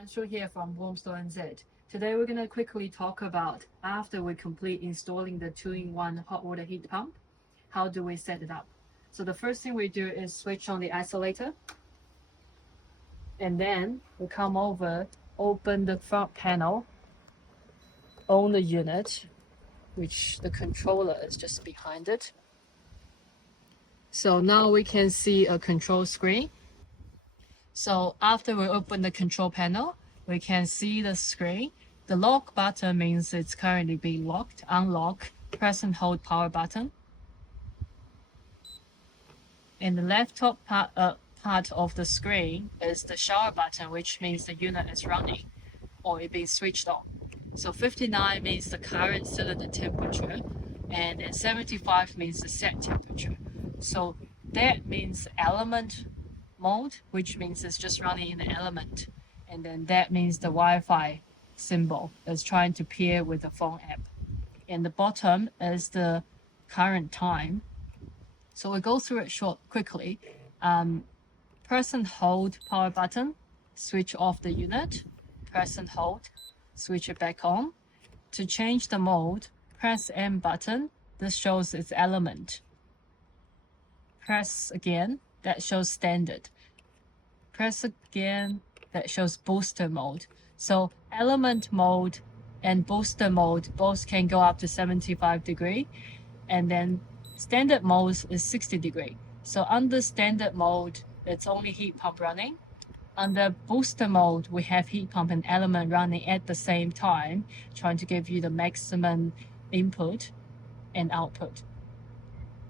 Anshu here from Warmth.NZ. Today we're going to quickly talk about after we complete installing the 2-in-1 hot water heat pump, how do we set it up? So the first thing we do is switch on the isolator, and then we come over, open the front panel, on the unit, which the controller is just behind it. So now we can see a control screen. So after we open the control panel, we can see the screen. The lock button means it's currently being locked. Unlock, press and hold power button. In the left top part of the screen is the shower button, which means the unit is running or it being switched on. So 59 means the current cylinder temperature, and then 75 means the set temperature. So that means element mode, which means it's just running in the element. And then that means the Wi-Fi symbol is trying to pair with the phone app. And the bottom is the current time. So we go through it quickly. Press and hold power button, switch off the unit, press and hold, switch it back on. To change the mode, press M button. This shows its element. Press again, that shows standard. Press again, that shows booster mode. So element mode and booster mode both can go up to 75 degree, and then standard mode is 60 degree. So under standard mode, it's only heat pump running. Under booster mode, we have heat pump and element running at the same time, trying to give you the maximum input and output.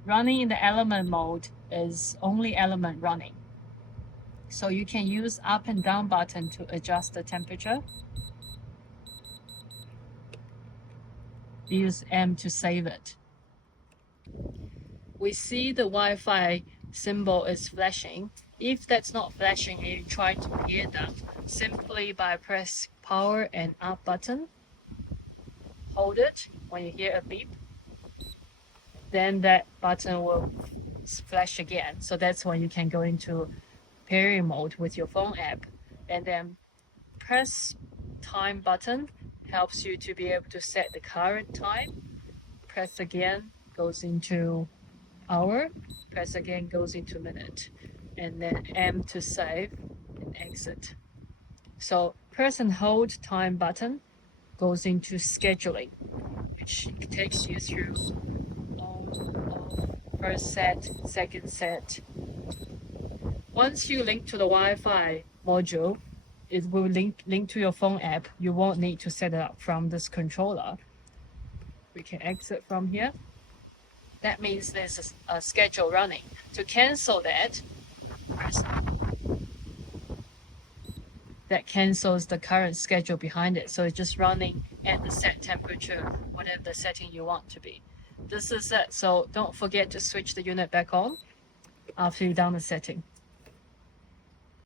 Running in the element mode is only element running. So you can use up and down button to adjust the temperature. Use M to save it. We see the Wi-Fi symbol is flashing. If that's not flashing and you try to pair them, simply by press power and up button, hold it when you hear a beep, then that button will flash again. So that's when you can go into pairing mode with your phone app. And then press time button helps you to be able to set the current time. Press again, goes into hour. Press again, goes into minute. And then M to save and exit. So press and hold time button goes into scheduling, which takes you through first set, second set. Once you link to the Wi-Fi module, it will link to your phone app. You won't need to set it up from this controller. We can exit from here. That means there's a schedule running. To cancel that, that cancels the current schedule behind it. So it's just running at the set temperature, whatever the setting you want to be. This is it. So don't forget to switch the unit back on after you've done the setting.